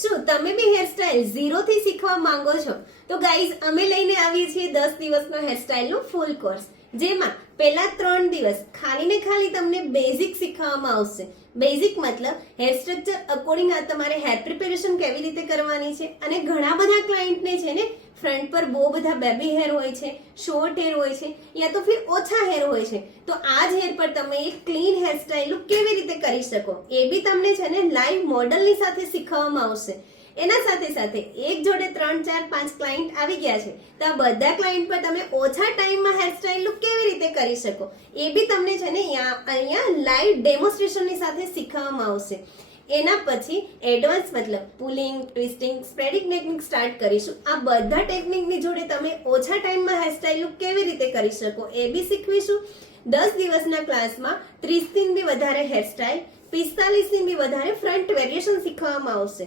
શું તમે બી hairstyle zero થી શીખવા માંગો છો? તો ગાઈઝ અમે લઈને આવીએ છીએ 10 દિવસનો હેરસ્ટાઇલનો ફૂલ કોર્સ, જેમાં પહેલા 3 દિવસ ખાલી ને ખાલી તમને બેઝિક શીખવવામાં આવશે. બેઝિક મતલબ હેર સ્ટ્રક્ચર અકોર્ડિંગ આ તમારે હેર પ્રિપેરેશન કેવી રીતે કરવાની છે. અને ઘણા બધા ક્લાયન્ટને છે ને ફ્રન્ટ પર બહુ બધા બેબી હેર હોય છે, શોર્ટ હેર હોય છે, યા તો ફિર ઓછા હેર હોય છે. તો આ જ હેર પર તમે એક ક્લીન હેરસ્ટાઇલ લુક કેવી રીતે કરી શકો એ બી તમને છે ને લાઈવ મોડલની સાથે શીખવવામાં આવશે. એના સાથે સાથે એક જોડે 3, 4, 5 ક્લાયન્ટ આવી ગયા છે, તો આ બધા ક્લાયન્ટ પર તમે ઓછા ટાઈમમાં હેરસ્ટાઇલ લુક કેવી રીતે કરી શકો એ બી તમને છે ને અહીંયા લાઈવ ડેમોન્સ્ટ્રેશનની સાથે શીખવવામાં આવશે. એના પછી એડવાન્સ મતલબ pulling, twisting, spreading technique start કરીશું. આ બધા ટેકનિકની જોડે તમે ઓછા ટાઈમમાં હેરસ્ટાઇલ લુક કેવી રીતે કરી શકો એ બી શીખવીશું. 10 દિવસના ક્લાસમાં 30 થી બી વધારે હેરસ્ટાઇલ, 45 થી બી વધારે ફ્રન્ટ વેરિએશન શીખવવામાં આવશે.